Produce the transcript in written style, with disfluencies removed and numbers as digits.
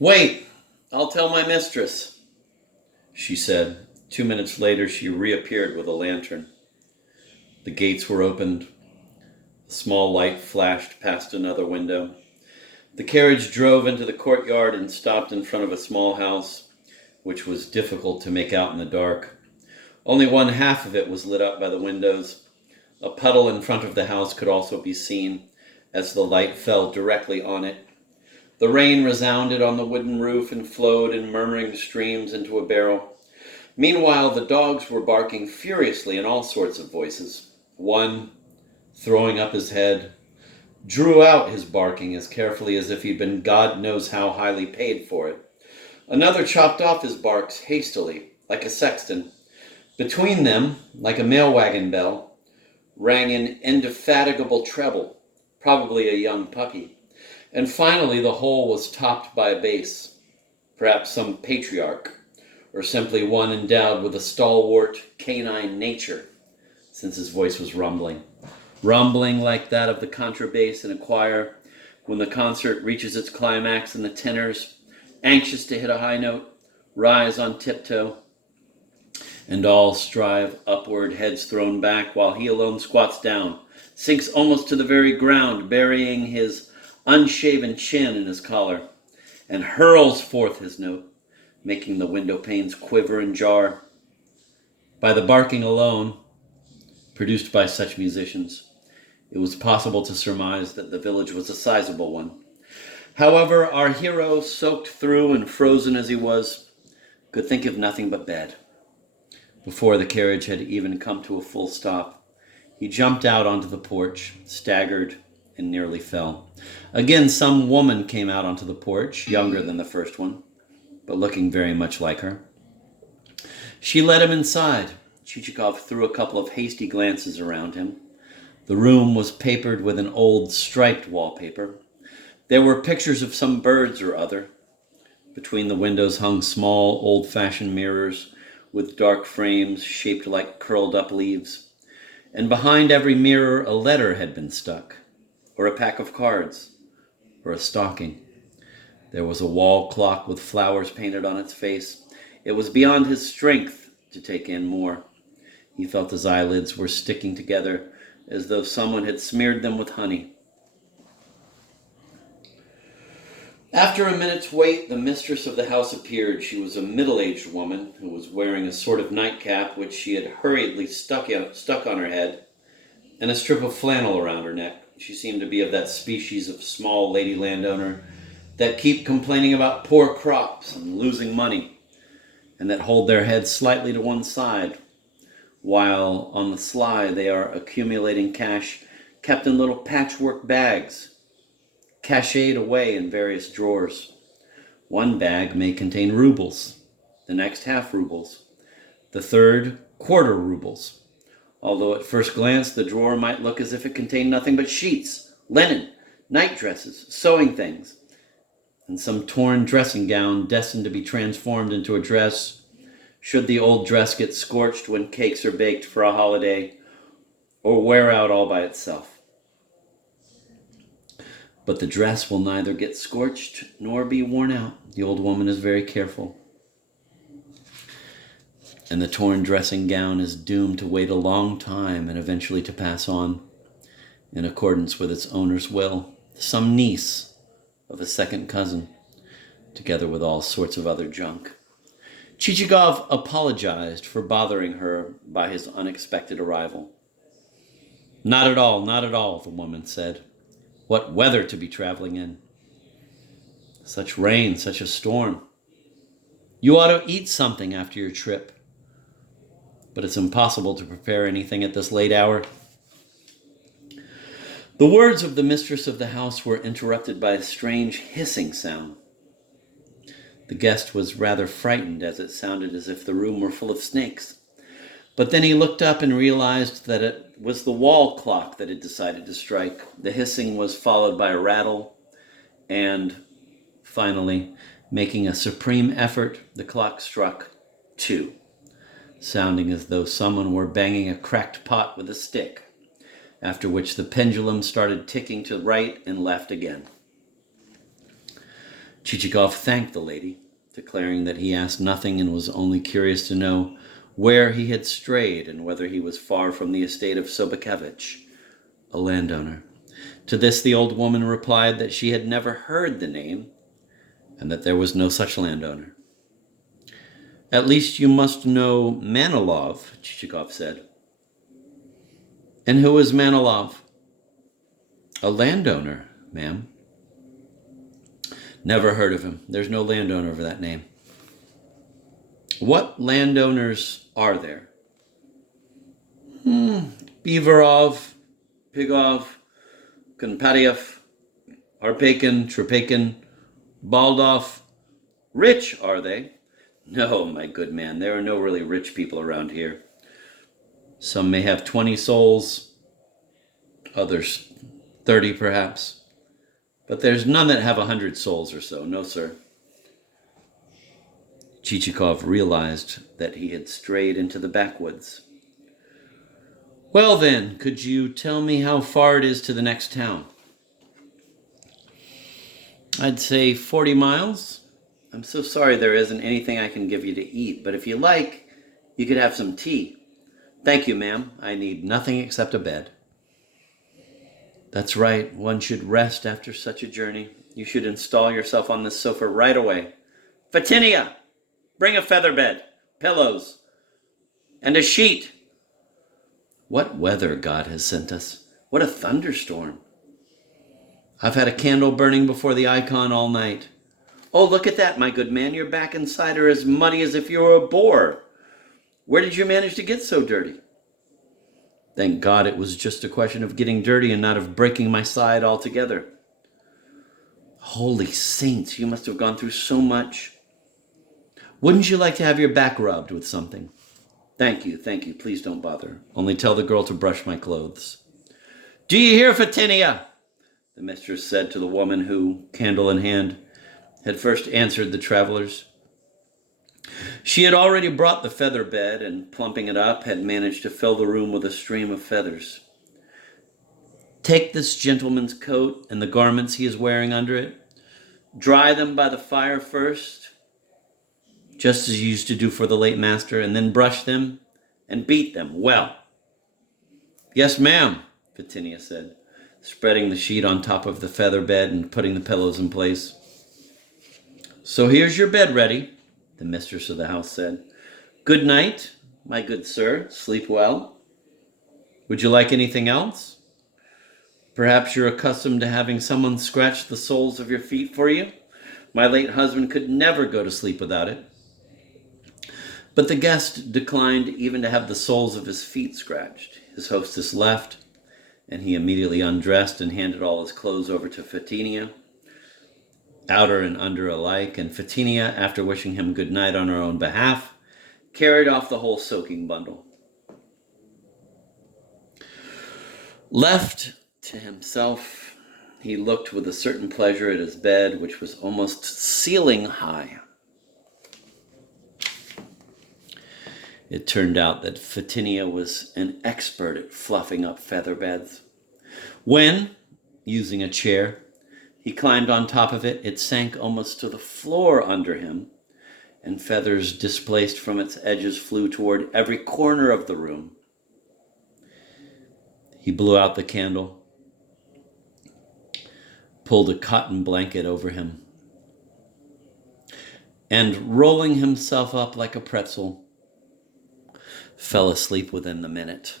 Wait, I'll tell my mistress, she said. 2 minutes later, she reappeared with a lantern. The gates were opened. A small light flashed past another window. The carriage drove into the courtyard and stopped in front of a small house, which was difficult to make out in the dark. Only one half of it was lit up by the windows. A puddle in front of the house could also be seen, as the light fell directly on it. The rain resounded on the wooden roof and flowed in murmuring streams into a barrel. Meanwhile, the dogs were barking furiously in all sorts of voices. One, throwing up his head, drew out his barking as carefully as if he'd been God knows how highly paid for it. Another chopped off his barks hastily, like a sexton. Between them, like a mail wagon bell, rang an indefatigable treble, probably a young puppy. And finally the whole was topped by a bass, perhaps some patriarch, or simply one endowed with a stalwart canine nature, since his voice was rumbling like that of the contrabass in a choir when the concert reaches its climax and the tenors, anxious to hit a high note, rise on tiptoe, and all strive upward, heads thrown back, while he alone squats down, sinks almost to the very ground, burying his unshaven chin in his collar, and hurls forth his note, making the window panes quiver and jar. By the barking alone, produced by such musicians, it was possible to surmise that the village was a sizable one. However, our hero, soaked through and frozen as he was, could think of nothing but bed. Before the carriage had even come to a full stop, he jumped out onto the porch, staggered, and nearly fell. Again, some woman came out onto the porch, younger than the first one, but looking very much like her. She led him inside. Chichikov threw a couple of hasty glances around him. The room was papered with an old striped wallpaper. There were pictures of some birds or other. Between the windows hung small, old-fashioned mirrors with dark frames shaped like curled-up leaves. And behind every mirror a letter had been stuck, or a pack of cards, or a stocking. There was a wall clock with flowers painted on its face. It was beyond his strength to take in more. He felt his eyelids were sticking together as though someone had smeared them with honey. After a minute's wait, the mistress of the house appeared. She was a middle-aged woman who was wearing a sort of nightcap which she had hurriedly stuck on her head, and a strip of flannel around her neck. She seemed to be of that species of small lady landowner that keep complaining about poor crops and losing money, and that hold their heads slightly to one side, while on the sly they are accumulating cash kept in little patchwork bags, cached away in various drawers. One bag may contain rubles, the next half rubles, the third quarter rubles, although at first glance the drawer might look as if it contained nothing but sheets, linen, night dresses, sewing things, and some torn dressing gown destined to be transformed into a dress should the old dress get scorched when cakes are baked for a holiday, or wear out all by itself. But the dress will neither get scorched nor be worn out. The old woman is very careful. And the torn dressing gown is doomed to wait a long time and eventually to pass on, in accordance with its owner's will, some niece of a second cousin, together with all sorts of other junk. Chichikov apologized for bothering her by his unexpected arrival. Not at all, the woman said. What weather to be traveling in. Such rain, such a storm. You ought to eat something after your trip. But it's impossible to prepare anything at this late hour. The words of the mistress of the house were interrupted by a strange hissing sound. The guest was rather frightened, as it sounded as if the room were full of snakes. But then he looked up and realized that it was the wall clock that had decided to strike. The hissing was followed by a rattle, and finally, making a supreme effort, the clock struck 2, sounding as though someone were banging a cracked pot with a stick, after which the pendulum started ticking to right and left again. Chichikov thanked the lady, declaring that he asked nothing and was only curious to know where he had strayed and whether he was far from the estate of Sobakevich, a landowner. To this the old woman replied that she had never heard the name and that there was no such landowner. "At least you must know Manilov," Chichikov said. "And who is Manilov?" "A landowner, ma'am." "Never heard of him. There's no landowner of that name." "What landowners are there?" "Beverov, Pigov, Konpatiev, Arpakin, Trepakin, Baldov. Rich, are they?" "No, my good man, there are no really rich people around here. Some may have 20 souls, others 30 perhaps. But there's none that have 100 souls or so. No, sir." Chichikov realized that he had strayed into the backwoods. "Well then, could you tell me how far it is to the next town?" "I'd say 40 miles. I'm so sorry there isn't anything I can give you to eat, but if you like, you could have some tea." "Thank you, ma'am. I need nothing except a bed." "That's right. One should rest after such a journey. You should install yourself on this sofa right away. Fetinia! Bring a feather bed, pillows, and a sheet." "What weather God has sent us. What a thunderstorm." "I've had a candle burning before the icon all night." "Oh, look at that, my good man. Your back and side are as muddy as if you were a boar. Where did you manage to get so dirty?" "Thank God it was just a question of getting dirty and not of breaking my side altogether." "Holy saints, you must have gone through so much. Wouldn't you like to have your back rubbed with something?" Thank you. Please don't bother. Only tell the girl to brush my clothes." "Do you hear, Fetinia?" the mistress said to the woman who, candle in hand, had first answered the travelers. She had already brought the feather bed, and plumping it up, had managed to fill the room with a stream of feathers. "Take this gentleman's coat and the garments he is wearing under it. Dry them by the fire first, just as you used to do for the late master, and then brush them and beat them well." "Yes, ma'am," Fetinia said, spreading the sheet on top of the feather bed and putting the pillows in place. "So here's your bed ready," the mistress of the house said. "Good night, my good sir. Sleep well. Would you like anything else? Perhaps you're accustomed to having someone scratch the soles of your feet for you? My late husband could never go to sleep without it." But the guest declined even to have the soles of his feet scratched. His hostess left, and he immediately undressed and handed all his clothes over to Fetinia, outer and under alike, and Fetinia, after wishing him good night on her own behalf, carried off the whole soaking bundle. Left to himself, he looked with a certain pleasure at his bed, which was almost ceiling high. It turned out that Fetinia was an expert at fluffing up feather beds. When, using a chair, he climbed on top of it, it sank almost to the floor under him, and feathers displaced from its edges flew toward every corner of the room. He blew out the candle, pulled a cotton blanket over him, and rolling himself up like a pretzel, fell asleep within the minute.